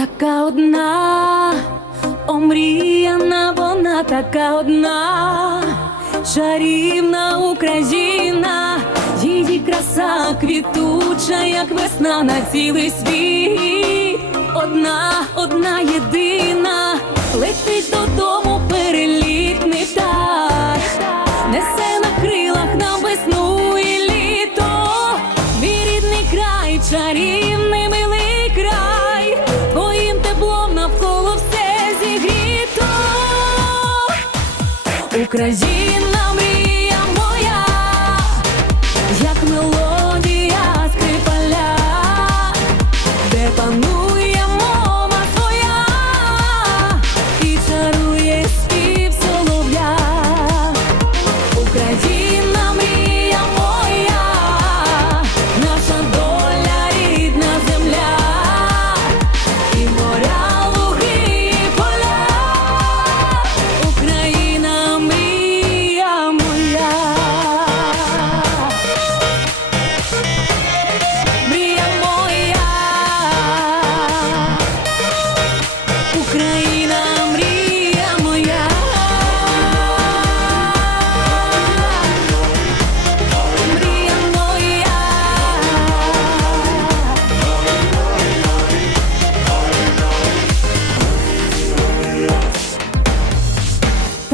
така одна, омріяна, вона така одна, чарівна Україна, її краса квітуча, як весна на цілий світ. Одна, одна єдина, летить додому перелітний так. Україна мрія моя, як мелодія скрипаля, де панує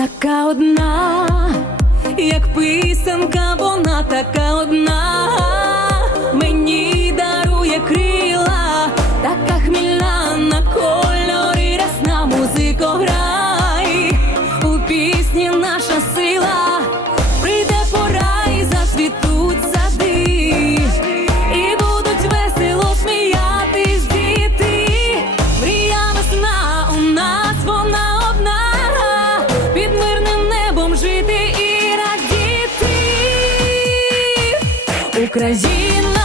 Така одна, як писанка, вона така одна, Україна